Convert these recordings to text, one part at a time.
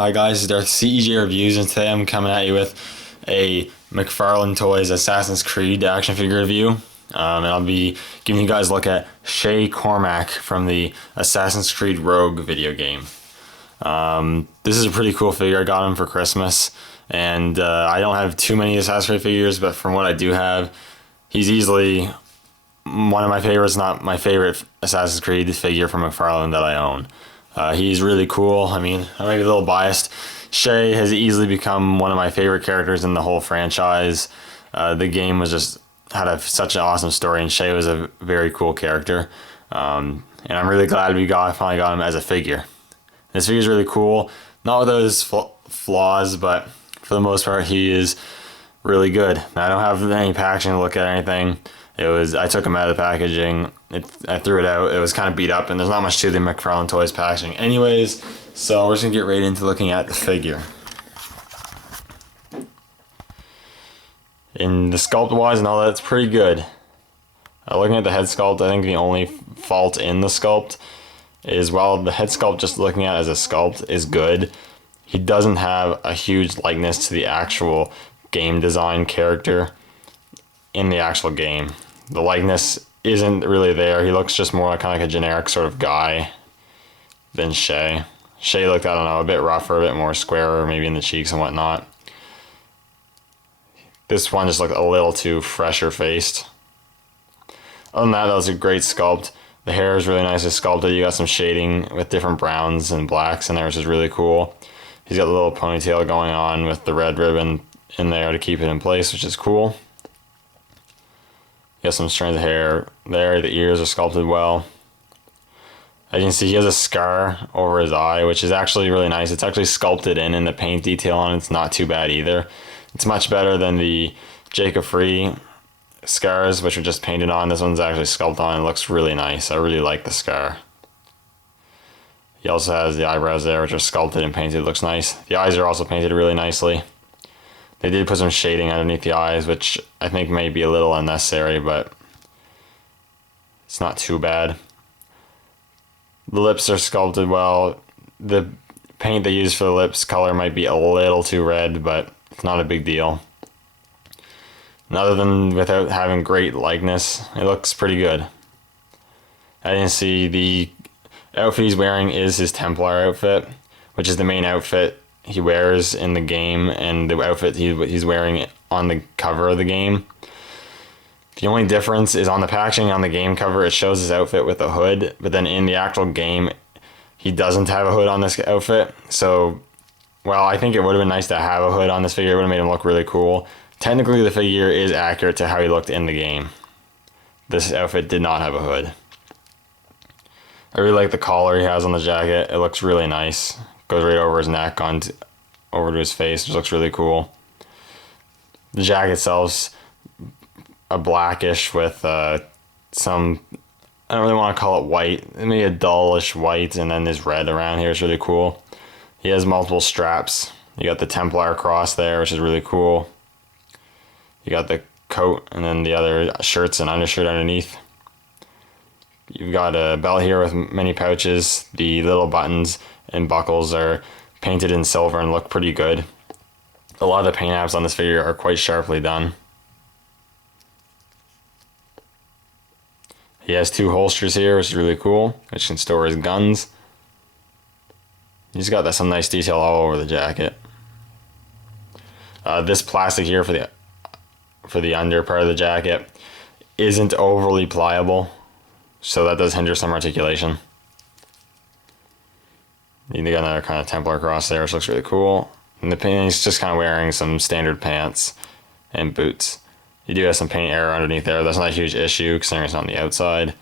Hi guys, it's our CEJ Reviews, and today I'm coming at you with a Mcfarlane Toys Assassin's Creed action figure review. And I'll be giving you guys a look at Shay Cormac from the Assassin's Creed Rogue video game. This is a pretty cool figure. I got him for Christmas, and I don't have too many Assassin's Creed figures, but from what I do have, he's easily one of my favorites, not my favorite Assassin's Creed figure from Mcfarlane that I own. He's really cool. I mean, I might be a little biased. Shay has easily become one of my favorite characters in the whole franchise. The game was just had such an awesome story, and Shay was a very cool character. And I'm really glad I finally got him as a figure. This figure is really cool. Not with those flaws, but for the most part, he is really good. I don't have any packaging to look at or anything. I took him out of the packaging. I threw it out. It was kind of beat up, and there's not much to the Mcfarlane Toys packaging anyways, so we're just going to get right into looking at the figure. In the sculpt wise and all that, it's pretty good. Looking at the head sculpt, I think the only fault in the sculpt is, while the head sculpt, just looking at it as a sculpt, is good, he doesn't have a huge likeness to the actual game design character in the actual game. The likeness isn't really there. He looks just more like kind of like a generic sort of guy than Shay. Shay looked, I don't know, a bit rougher, a bit more squarer, maybe in the cheeks and whatnot. This one just looked a little too fresher faced. Other than that, that was a great sculpt. The hair is really nicely sculpted. You got some shading with different browns and blacks in there, which is really cool. He's got the little ponytail going on with the red ribbon in there to keep it in place, which is cool. He has some strands of hair there. The ears are sculpted well. As you can see, he has a scar over his eye, which is actually really nice. It's actually sculpted in the paint detail on it's not too bad either. It's much better than the Jacob Free scars, which are just painted on. This one's actually sculpted on and looks really nice. I really like the scar. He also has the eyebrows there, which are sculpted and painted. It looks nice. The eyes are also painted really nicely. They did put some shading underneath the eyes, which I think may be a little unnecessary, but it's not too bad. The lips are sculpted well. The paint they use for the lips color might be a little too red, but it's not a big deal. And other than without having great likeness, it looks pretty good. I didn't see the outfit he's wearing is his Templar outfit, which is the main outfit he wears in the game, and the outfit he's wearing on the cover of the game. The only difference is on the packaging on the game cover, it shows his outfit with a hood, but then in the actual game, he doesn't have a hood on this outfit. So, while I think it would have been nice to have a hood on this figure, it would have made him look really cool. Technically, the figure is accurate to how he looked in the game. This outfit did not have a hood. I really like the collar he has on the jacket. It looks really nice. Goes right over his neck over to his face, which looks really cool. The jacket itself's a blackish with some, I don't really want to call it white, maybe a dullish white, and then this red around here is really cool. He has multiple straps. You got the Templar cross there, which is really cool. You got the coat and then the other shirts and undershirt underneath. You've got a belt here with many pouches. The little buttons and buckles are painted in silver and look pretty good. A lot of the paint apps on this figure are quite sharply done. He has two holsters here, which is really cool, which can store his guns. He's got some nice detail all over the jacket. This plastic here for the under part of the jacket isn't overly pliable, so that does hinder some articulation. You got another kind of Templar cross there, which looks really cool. And he's just kind of wearing some standard pants and boots. You do have some paint error underneath there. That's not a huge issue considering it's on the outside.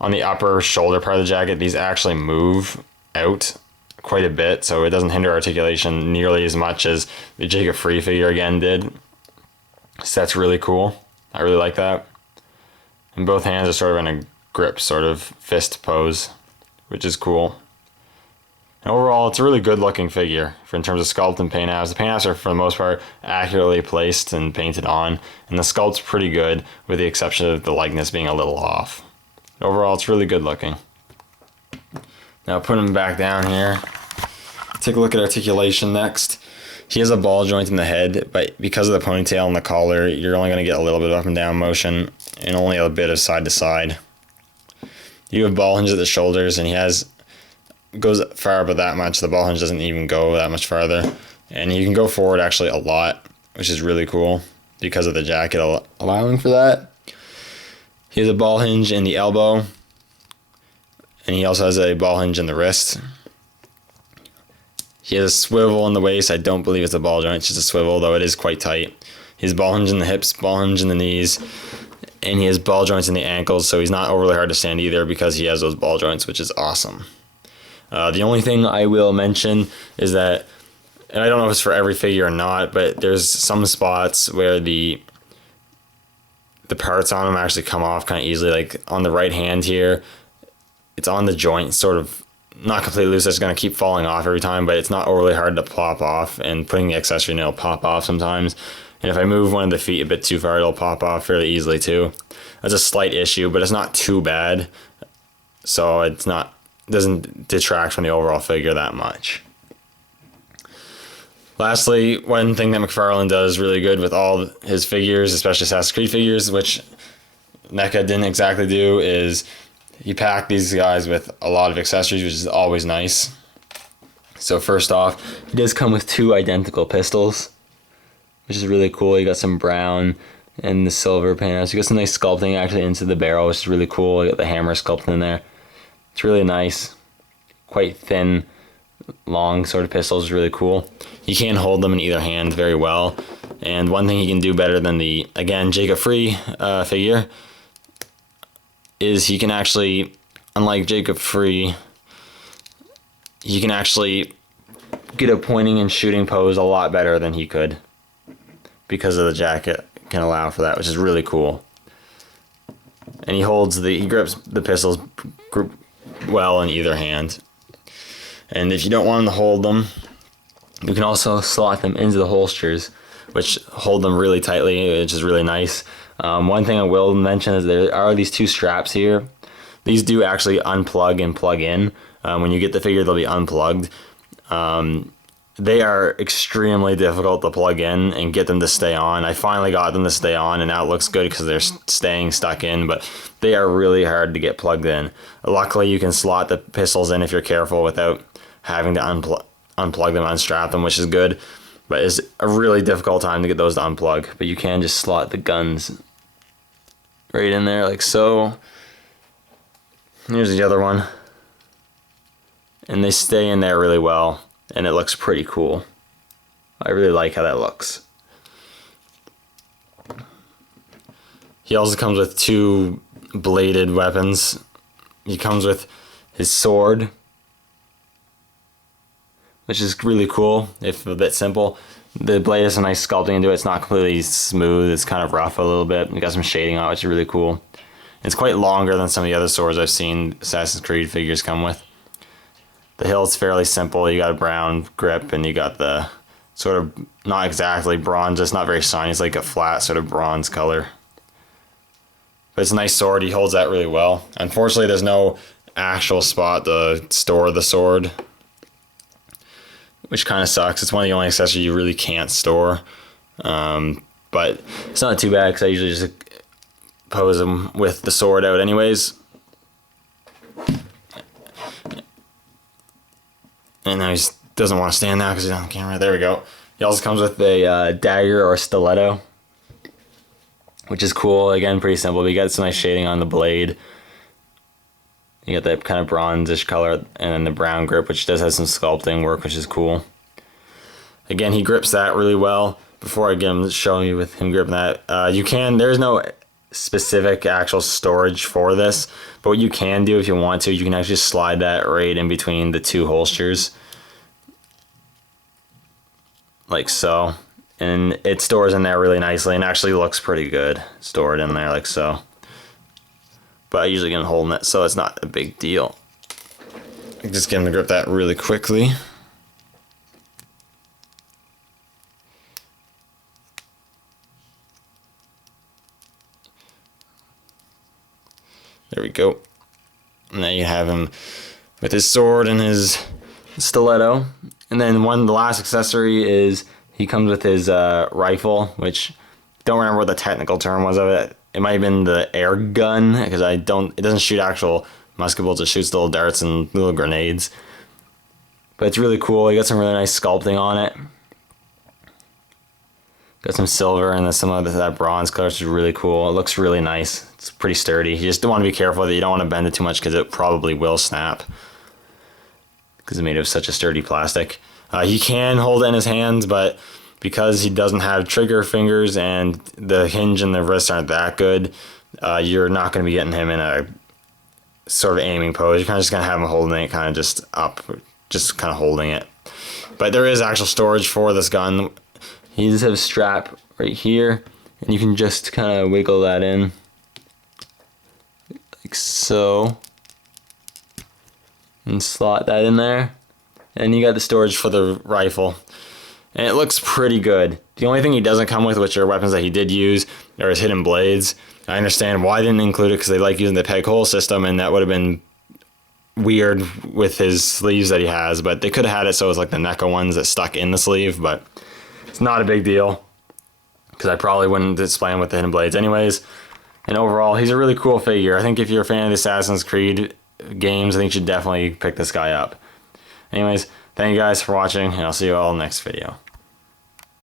On the upper shoulder part of the jacket, these actually move out quite a bit, so it doesn't hinder articulation nearly as much as the Jacob Free figure again did. So that's really cool. I really like that. And both hands are sort of in a grip, sort of fist pose, which is cool. And overall, it's a really good looking figure in terms of sculpt and paint apps. The paint apps are, for the most part, accurately placed and painted on, and the sculpt's pretty good, with the exception of the likeness being a little off. Overall, it's really good looking. Now put him back down here. take a look at articulation next. He has a ball joint in the head, but because of the ponytail and the collar, you're only going to get a little bit of up and down motion and only a bit of side to side. You have ball hinge at the shoulders, and he goes far but that much. The ball hinge doesn't even go that much farther, and you can go forward actually a lot, which is really cool because of the jacket allowing for that. He has a ball hinge in the elbow, and he also has a ball hinge in the wrist. He has a swivel in the waist. I don't believe it's a ball joint, it's just a swivel, though it is quite tight. He has ball hinge in the hips, ball hinge in the knees, and he has ball joints in the ankles, so he's not overly hard to stand either because he has those ball joints, which is awesome. The only thing I will mention is that, and I don't know if it's for every figure or not, but there's some spots where the parts on him actually come off kind of easily. Like on the right hand here, it's on the joint, sort of not completely loose. It's going to keep falling off every time, but it's not overly hard to pop off, and putting the accessory nail pop off sometimes. And if I move one of the feet a bit too far, it'll pop off fairly easily too. That's a slight issue, but it's not too bad. So doesn't detract from the overall figure that much. Lastly, one thing that Mcfarlane does really good with all his figures, especially Assassin's Creed figures, which NECA didn't exactly do, is you pack these guys with a lot of accessories, which is always nice. So first off, he does come with 2 identical pistols, which is really cool. You got some brown and the silver panels. You got some nice sculpting actually into the barrel, which is really cool. You got the hammer sculpting in there. It's really nice. Quite thin, long sort of pistols is really cool. You can hold them in either hand very well. And one thing he can do better than the, again, Jacob Free figure is he can actually, unlike Jacob Free, he can actually get a pointing and shooting pose a lot better than he could because of the jacket can allow for that, which is really cool. And he grips the pistols well in either hand. And if you don't want him to hold them, you can also slot them into the holsters, which hold them really tightly, which is really nice. One thing I will mention is there are these 2 straps here. These do actually unplug and plug in. When you get the figure, they'll be unplugged. They are extremely difficult to plug in and get them to stay on. I finally got them to stay on, and now it looks good because they're staying stuck in, but they are really hard to get plugged in. Luckily, you can slot the pistols in if you're careful without having to unplug them, unstrap them, which is good. But it's a really difficult time to get those to unplug. But you can just slot the guns right in there like so. Here's the other one. And they stay in there really well, and it looks pretty cool. I really like how that looks. He also comes with 2 bladed weapons. He comes with his sword, which is really cool, if a bit simple. The blade has some nice sculpting into it. It's not completely smooth. It's kind of rough a little bit. You got some shading on it, which is really cool. It's quite longer than some of the other swords I've seen Assassin's Creed figures come with. The hilt's fairly simple. You got a brown grip, and you got the sort of, not exactly bronze, it's not very shiny. It's like a flat sort of bronze color. But it's a nice sword. He holds that really well. Unfortunately, there's no actual spot to store the sword, which kind of sucks. It's one of the only accessories you really can't store. But it's not too bad because I usually just pose him with the sword out anyways. And now he doesn't want to stand now because he's on the camera. There we go. He also comes with a dagger or stiletto, which is cool. Again, pretty simple. But you got some nice shading on the blade. You got that kind of bronze-ish color, and then the brown grip, which does have some sculpting work, which is cool. Again, he grips that really well. Before I get him showing you with him gripping that, there's no specific actual storage for this, but what you can do if you want to, you can actually slide that right in between the 2 holsters, like so, and it stores in there really nicely and actually looks pretty good stored in there like so. But I usually get him holding it, so it's not a big deal. Just get him to grip that really quickly. There we go. And now you have him with his sword and his stiletto. And then the last accessory is he comes with his rifle, which don't remember what the technical term was of it. It might have been the air gun, because it doesn't shoot actual musket bullets, it shoots little darts and little grenades. But it's really cool. You got some really nice sculpting on it. Got some silver and then some of that bronze color, which is really cool. It looks really nice. It's pretty sturdy. You just want to be careful that you don't want to bend it too much because it probably will snap, because it's made of such a sturdy plastic. He can hold it in his hands, but because he doesn't have trigger fingers and the hinge and the wrists aren't that good, you're not going to be getting him in a sort of aiming pose. You're kind of just going to have him holding it kind of just up, just kind of holding it. But there is actual storage for this gun. He just has a strap right here, and you can just kind of wiggle that in, like so, and slot that in there. And you got the storage for the rifle. And it looks pretty good. The only thing he doesn't come with, which are weapons that he did use, are his hidden blades. I understand why they didn't include it, because they like using the peg hole system, and that would have been weird with his sleeves that he has. But they could have had it so it was like the NECA ones that stuck in the sleeve, but it's not a big deal, because I probably wouldn't display him with the hidden blades anyways. And overall, he's a really cool figure. I think if you're a fan of the Assassin's Creed games, I think you should definitely pick this guy up. Anyways, thank you guys for watching, and I'll see you all next video.